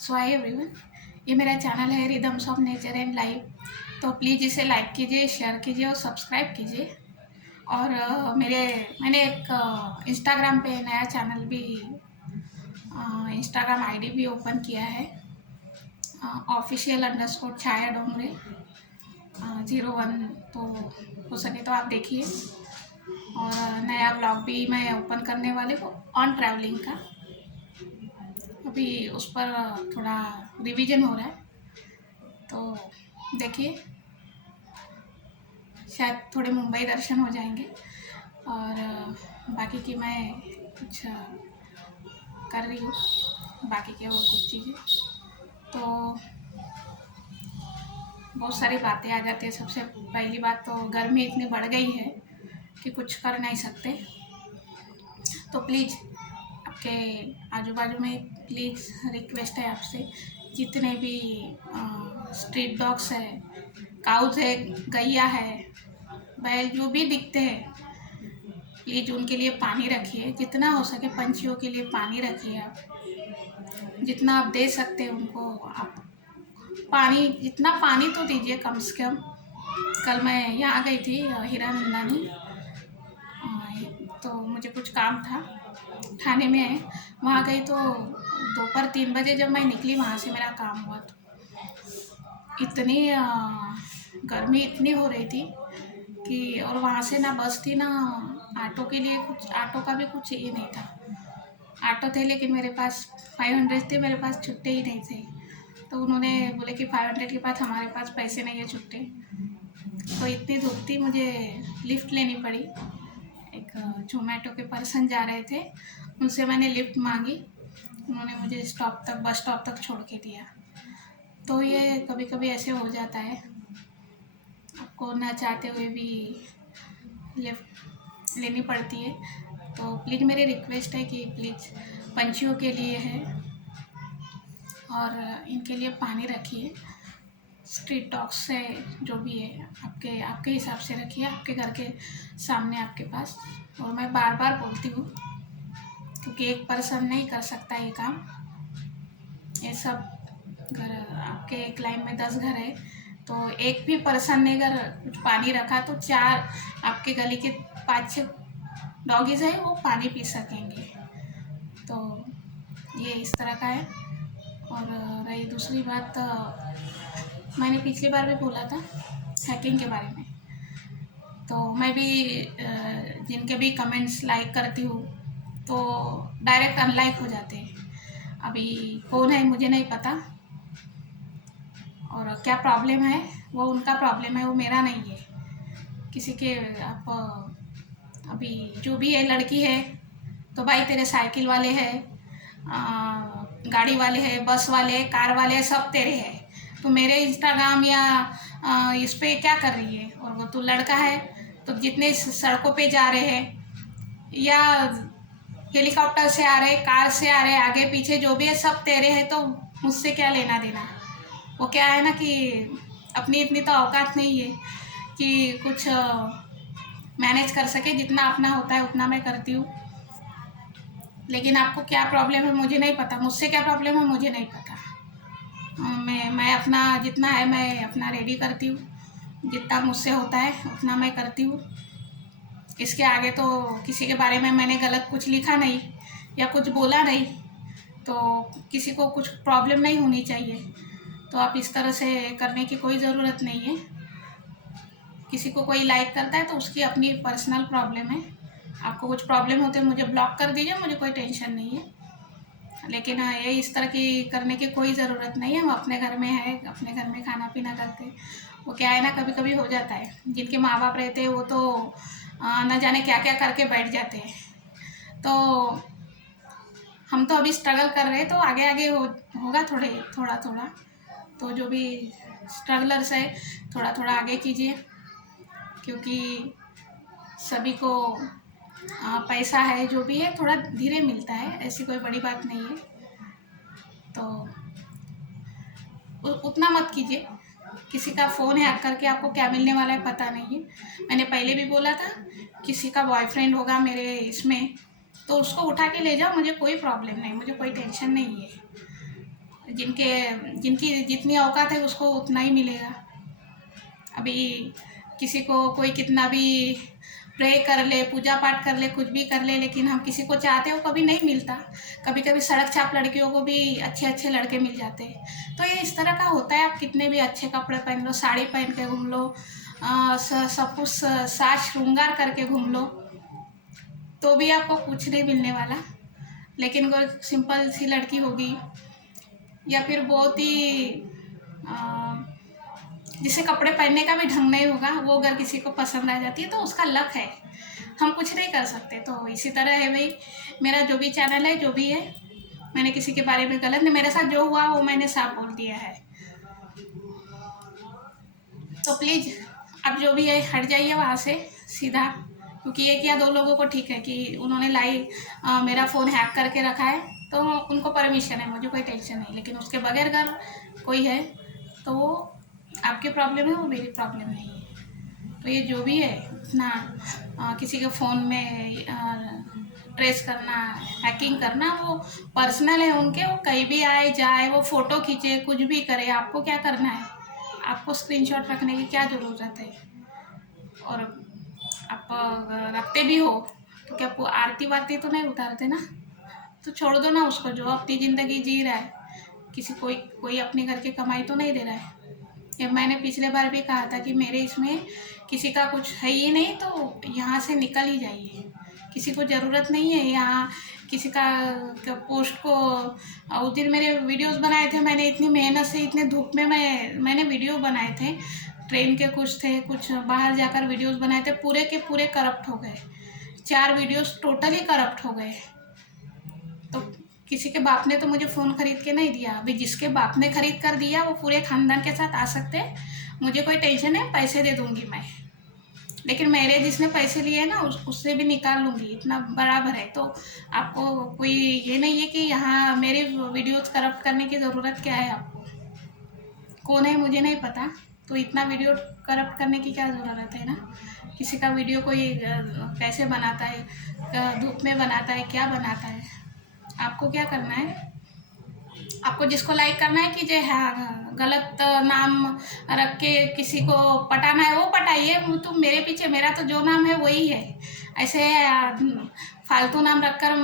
सो hi everyone, ये मेरा channel है rhythms of nature and life. तो प्लीज़ इसे लाइक कीजिए, शेयर कीजिए और सब्सक्राइब कीजिए। और मैंने एक इंस्टाग्राम पे नया चैनल भी, इंस्टाग्राम आईडी भी ओपन किया है, ऑफिशियल_ छाया डोंगरे 01। तो हो सके तो आप देखिए। और नया ब्लॉग भी मैं ओपन करने वाले हूँ ऑन ट्रैवलिंग का। अभी उस पर थोड़ा रिवीजन हो रहा है, तो देखिए, शायद थोड़े मुंबई दर्शन हो जाएंगे। और बाकी की मैं कुछ कर रही हूँ, बाकी के और कुछ चीज़ें। तो बहुत सारी बातें आ जाती है। सबसे पहली बात तो गर्मी इतनी बढ़ गई है कि कुछ कर नहीं सकते। तो प्लीज़ आपके आजू बाजू में प्लीज़ रिक्वेस्ट है आपसे, जितने भी स्ट्रीट डॉग्स है, काउज है, गैया है, बैल, जो भी दिखते हैं, प्लीज़ उनके लिए पानी रखिए। जितना हो सके पंछियों के लिए पानी रखिए। आप जितना आप दे सकते हैं उनको आप पानी, जितना पानी तो दीजिए कम से कम। कल मैं यहाँ गई थी हीरानंदानी, तो मुझे कुछ काम था थाने में है, वहाँ गई। तो दोपहर 3 बजे जब मैं निकली वहाँ से, मेरा काम हुआ, तो इतनी गर्मी इतनी हो रही थी कि, और वहाँ से ना बस थी ना ऑटो के लिए, कुछ ऑटो का भी कुछ ये नहीं था। ऑटो थे लेकिन मेरे पास 500 थे, मेरे पास छुट्टे ही नहीं थे। तो उन्होंने बोले कि 500 के बाद हमारे पास पैसे नहीं है छुट्टे। तो इतनी धूप थी, मुझे लिफ्ट लेनी पड़ी। एक जोमेटो के पर्सन जा रहे थे, उनसे मैंने लिफ्ट मांगी, उन्होंने मुझे बस स्टॉप तक छोड़ के दिया। तो ये कभी कभी ऐसे हो जाता है, आपको ना चाहते हुए भी लिफ्ट लेनी पड़ती है। तो प्लीज़ मेरी रिक्वेस्ट है कि प्लीज़ पंछियों के लिए है और इनके लिए पानी रखिए। स्ट्रीट डॉग्स से जो भी है आपके हिसाब से रखिए, आपके घर के सामने आपके पास। और मैं बार बार बोलती हूँ, क्योंकि एक पर्सन नहीं कर सकता ये काम। ये सब घर, आपके एक लाइन में 10 घर है, तो एक भी पर्सन ने अगर कुछ पानी रखा तो 4 आपके गली के 5-6 डॉगीज़ हैं, वो पानी पी सकेंगे। तो ये इस तरह का है। और रही दूसरी बात, मैंने पिछली बार भी बोला था हैकिंग के बारे में। तो मैं भी जिनके भी कमेंट्स लाइक करती हूँ तो डायरेक्ट अनलाइक हो जाते हैं। अभी कौन है मुझे नहीं पता, और क्या प्रॉब्लम है वो उनका प्रॉब्लम है, वो मेरा नहीं है। किसी के आप अभी जो भी है, लड़की है तो भाई तेरे साइकिल वाले हैं, गाड़ी वाले हैं, बस वाले हैं, कार वाले हैं, सब तेरे हैं। तो मेरे इंस्टाग्राम या इस पे क्या कर रही है? और वो तो लड़का है, तो जितने सड़कों पे जा रहे हैं या हेलीकॉप्टर से आ रहे, कार से आ रहे, आगे पीछे जो भी है सब तेरे हैं, तो मुझसे क्या लेना देना? वो क्या है ना कि अपनी इतनी तो औकात नहीं है कि कुछ मैनेज कर सके। जितना अपना होता है उतना मैं करती हूँ। लेकिन आपको क्या प्रॉब्लम है मुझे नहीं पता, मुझसे क्या प्रॉब्लम है मुझे नहीं पता। मैं अपना जितना है मैं अपना रेडी करती हूँ, जितना मुझसे होता है उतना मैं करती हूँ। इसके आगे तो किसी के बारे में मैंने गलत कुछ लिखा नहीं या कुछ बोला नहीं, तो किसी को कुछ प्रॉब्लम नहीं होनी चाहिए। तो आप इस तरह से करने की कोई ज़रूरत नहीं है। किसी को कोई लाइक करता है तो उसकी अपनी पर्सनल प्रॉब्लम है। आपको कुछ प्रॉब्लम होते मुझे ब्लॉक कर दीजिए, मुझे कोई टेंशन नहीं है। लेकिन ये इस तरह की करने की कोई ज़रूरत नहीं है। हम अपने घर में है, अपने घर में खाना पीना करते हैं। वो क्या है ना, कभी कभी हो जाता है, जिनके माँ बाप रहते हैं वो तो न जाने क्या क्या करके बैठ जाते हैं। तो हम तो अभी स्ट्रगल कर रहे हैं, तो आगे आगे होगा थोड़ा थोड़ा। तो जो भी स्ट्रगलर्स है थोड़ा थोड़ा आगे कीजिए, क्योंकि सभी को पैसा है जो भी है थोड़ा धीरे मिलता है, ऐसी कोई बड़ी बात नहीं है। तो उतना मत कीजिए। किसी का फ़ोन हैक करके आपको क्या मिलने वाला है पता नहीं है। मैंने पहले भी बोला था, किसी का बॉयफ्रेंड होगा मेरे इसमें तो उसको उठा के ले जाओ, मुझे कोई प्रॉब्लम नहीं, मुझे कोई टेंशन नहीं है। जिनके जिनकी जितनी औकात है उसको उतना ही मिलेगा। अभी किसी को कोई कितना भी प्रे कर ले, पूजा पाठ कर ले, कुछ भी कर ले, लेकिन हम किसी को चाहते हो कभी नहीं मिलता। कभी कभी सड़क छाप लड़कियों को भी अच्छे अच्छे लड़के मिल जाते हैं। तो ये इस तरह का होता है। आप कितने भी अच्छे कपड़े पहन लो, साड़ी पहन के घूम लो, सब कुछ साज श्रृंगार करके घूम लो, तो भी आपको कुछ नहीं मिलने वाला। लेकिन कोई सिंपल सी लड़की होगी या फिर बहुत ही जिसे कपड़े पहनने का भी ढंग नहीं होगा, वो अगर किसी को पसंद आ जाती है तो उसका लक है, हम कुछ नहीं कर सकते। तो इसी तरह है भाई, मेरा जो भी चैनल है, जो भी है, मैंने किसी के बारे में गलत नहीं, मेरे साथ जो हुआ वो मैंने साफ बोल दिया है। तो प्लीज़ अब जो भी है हट जाइए वहाँ से सीधा, क्योंकि एक या दो लोगों को ठीक है कि उन्होंने मेरा फ़ोन हैक करके रखा है, तो उनको परमिशन है, मुझे कोई टेंशन नहीं। लेकिन उसके बगैर अगर कोई है तो वो आपकी प्रॉब्लम है, वो मेरी प्रॉब्लम नहीं है। तो ये जो भी है इतना किसी के फ़ोन में ट्रेस करना, हैकिंग करना, वो पर्सनल है उनके, वो कहीं भी आए जाए, वो फ़ोटो खींचे, कुछ भी करे, आपको क्या करना है? आपको स्क्रीनशॉट रखने की क्या ज़रूरत है? और आप रखते भी हो तो क्या आपको आरती वारती तो नहीं उतारते ना? तो छोड़ दो ना उसको, जो अपनी ज़िंदगी जी रहा है। कोई अपने घर की कमाई तो नहीं दे रहा है। ये मैंने पिछले बार भी कहा था कि मेरे इसमें किसी का कुछ है ही नहीं, तो यहाँ से निकल ही जाइए। किसी को ज़रूरत नहीं है यहाँ किसी का पोस्ट को। उस दिन मेरे वीडियोस बनाए थे मैंने, इतनी मेहनत से, इतने धूप में मैंने वीडियो बनाए थे। ट्रेन के कुछ थे, कुछ बाहर जाकर वीडियोस बनाए थे, पूरे के पूरे करप्ट हो गए। 4 वीडियोस टोटली करप्ट हो गए। तो किसी के बाप ने तो मुझे फ़ोन खरीद के नहीं दिया। अभी जिसके बाप ने खरीद कर दिया वो पूरे खानदान के साथ आ सकते, मुझे कोई टेंशन है, पैसे दे दूँगी मैं। लेकिन मेरे जिसने पैसे लिए ना उससे भी निकाल लूँगी, इतना बराबर है। तो आपको कोई ये नहीं है कि यहाँ मेरे वीडियोस करप्ट करने की ज़रूरत क्या है आपको? कौन है मुझे नहीं पता, तो इतना वीडियो करप्ट करने की क्या ज़रूरत है ना? किसी का वीडियो कोई कैसे बनाता है, धूप में बनाता है, क्या बनाता है? आपको क्या करना है? आपको जिसको लाइक करना है कीजिए, हाँ, गलत नाम रख के किसी को पटाना है वो पटाइए। तो मेरे पीछे मेरा तो जो नाम है वही है। ऐसे फालतू नाम रखकर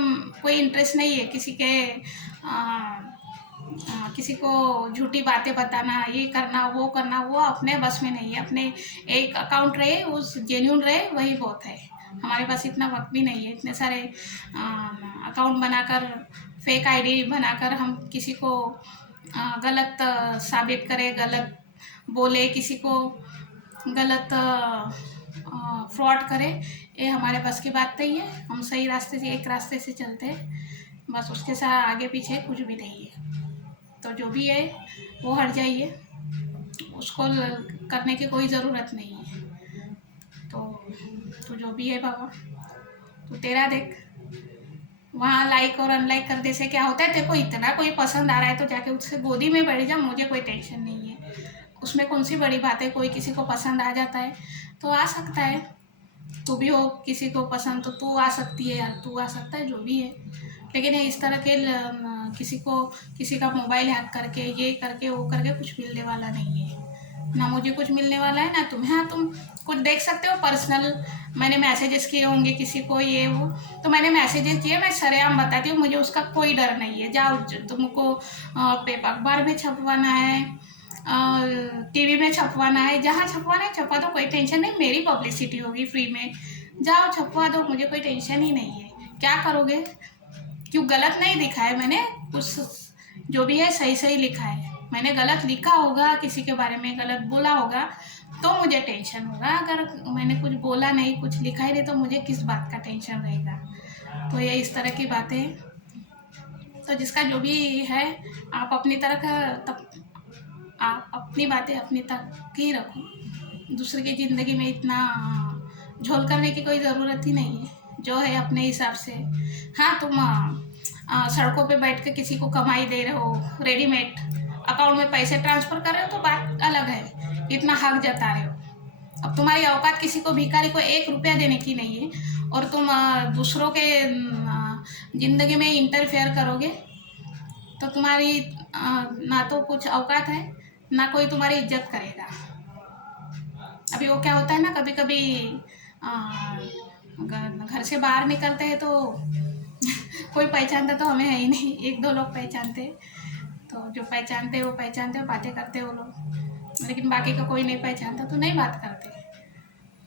कोई इंटरेस्ट नहीं है। किसी को झूठी बातें बताना, ये करना, वो करना, वो अपने बस में नहीं है। अपने एक अकाउंट रहे, उस जेन्यून रहे, वही बहुत है। हमारे पास इतना वक्त भी नहीं है, इतने सारे अकाउंट बनाकर, फेक आईडी बनाकर हम किसी को गलत साबित करें, गलत बोले, किसी को गलत फ्रॉड करें, ये हमारे बस की बात नहीं है। हम सही रास्ते से, एक रास्ते से चलते हैं, बस उसके साथ आगे पीछे कुछ भी नहीं है। तो जो भी है वो हट जाइए, उसको करने की कोई ज़रूरत नहीं है। तो जो भी है बाबा, तो तेरा देख, वहाँ लाइक और अनलाइक करने से क्या होता है? तेरे को इतना कोई पसंद आ रहा है तो जाके उससे गोदी में बैठ जा, मुझे कोई टेंशन नहीं है। उसमें कौन सी बड़ी बात है? कोई किसी को पसंद आ जाता है तो आ सकता है। तू भी हो किसी को पसंद तो तू आ सकती है यार, तू आ सकता है, जो भी है। लेकिन इस तरह के किसी का मोबाइल हैक करके, ये करके, वो करके कुछ मिलने वाला नहीं है ना। मुझे कुछ मिलने वाला है ना तुम्हें। हाँ, तुम कुछ देख सकते हो पर्सनल, मैंने मैसेजेस किए होंगे किसी को, ये वो, तो मैंने मैसेजेस किए, मैं सरेआम बताती हूँ, मुझे उसका कोई डर नहीं है। जाओ, तुमको पेपर अखबार में छपवाना है, टीवी में छपवाना है, जहाँ छपवाना है छपवा दो, कोई टेंशन नहीं। मेरी पब्लिसिटी होगी फ्री में, जाओ छपवा दो, मुझे कोई टेंशन ही नहीं है। क्या करोगे? क्यों गलत नहीं लिखा है मैंने, कुछ जो भी है सही सही लिखा है। मैंने गलत लिखा होगा, किसी के बारे में गलत बोला होगा तो मुझे टेंशन होगा। अगर मैंने कुछ बोला नहीं, कुछ लिखा ही नहीं, तो मुझे किस बात का टेंशन रहेगा? तो ये इस तरह की बातें। तो जिसका जो भी है, आप अपनी तरह का आप अपनी बातें अपनी तक ही रखो। दूसरे की ज़िंदगी में इतना झोल करने की कोई ज़रूरत ही नहीं है। जो है अपने हिसाब से। हाँ, तुम सड़कों पे बैठ के किसी को कमाई दे रहे हो, रेडीमेड अकाउंट में पैसे ट्रांसफ़र कर रहे हो, तो बात अलग है, इतना हक जता रहे हो। अब तुम्हारी औकात किसी को, भिखारी को 1 रुपया देने की नहीं है, और तुम दूसरों के ज़िंदगी में इंटरफेयर करोगे तो तुम्हारी ना तो कुछ औकात है, ना कोई तुम्हारी इज्जत करेगा। अभी वो क्या होता है ना, कभी कभी घर से बाहर निकलते हैं तो कोई पहचानता तो हमें है ही नहीं, एक दो लोग पहचानते हैं। तो जो पहचानते हैं वो पहचानते हो, बातें करते हैं वो लोग, लेकिन बाकी का कोई नहीं पहचानता तो नहीं बात करते।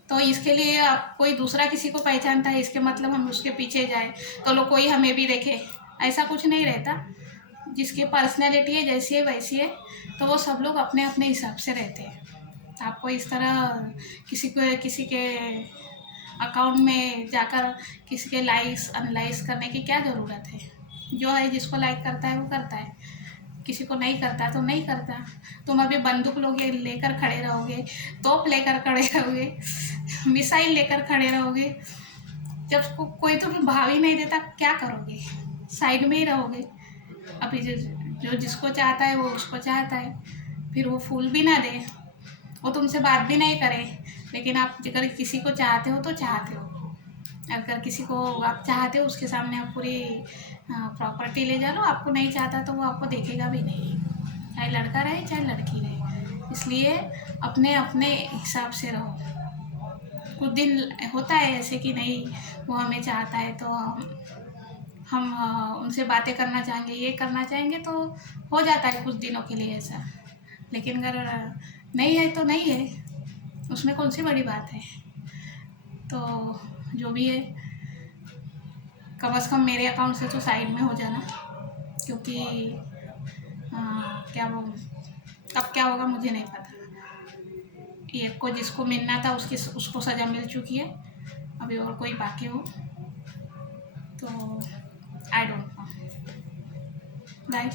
तो इसके लिए अब कोई दूसरा किसी को पहचानता है, इसके मतलब हम उसके पीछे जाए तो लोग कोई हमें भी देखे, ऐसा कुछ नहीं रहता। जिसकी पर्सनैलिटी है, जैसी है वैसी है, तो वो सब लोग अपने अपने हिसाब से रहते हैं। आपको इस तरह किसी के अकाउंट में जाकर किसी के लाइक्स अनलाइक्स करने की क्या ज़रूरत है। जो है जिसको लाइक करता है वो करता है, किसी को नहीं करता तो नहीं करता। तुम अभी बंदूक लोगे लेकर खड़े रहोगे, तोप लेकर खड़े रहोगे, मिसाइल लेकर खड़े रहोगे, जब कोई तुम्हें भाव ही नहीं देता क्या करोगे? साइड में ही रहोगे। अभी जो जिसको चाहता है वो उसको चाहता है, फिर वो फूल भी ना दे, वो तुमसे बात भी नहीं करे, लेकिन आप अगर किसी को चाहते हो तो चाहते हो। अगर किसी को आप चाहते हो उसके सामने आप पूरी प्रॉपर्टी ले जा लो, आपको नहीं चाहता तो वो आपको देखेगा भी नहीं, चाहे लड़का रहे चाहे लड़की रहे। इसलिए अपने अपने हिसाब से रहो। कुछ दिन होता है ऐसे कि नहीं वो हमें चाहता है तो हम उनसे बातें करना चाहेंगे, ये करना चाहेंगे, तो हो जाता है कुछ दिनों के लिए ऐसा। लेकिन अगर नहीं है तो नहीं है, उसमें कौन सी बड़ी बात है। तो जो भी है, कम से कम मेरे अकाउंट से तो साइड में हो जाना, क्योंकि क्या वो कब क्या होगा मुझे नहीं पता। ये को जिसको मिलना था उसको सज़ा मिल चुकी है, अभी और कोई बाकी हो तो आई डोंट नो। बाय।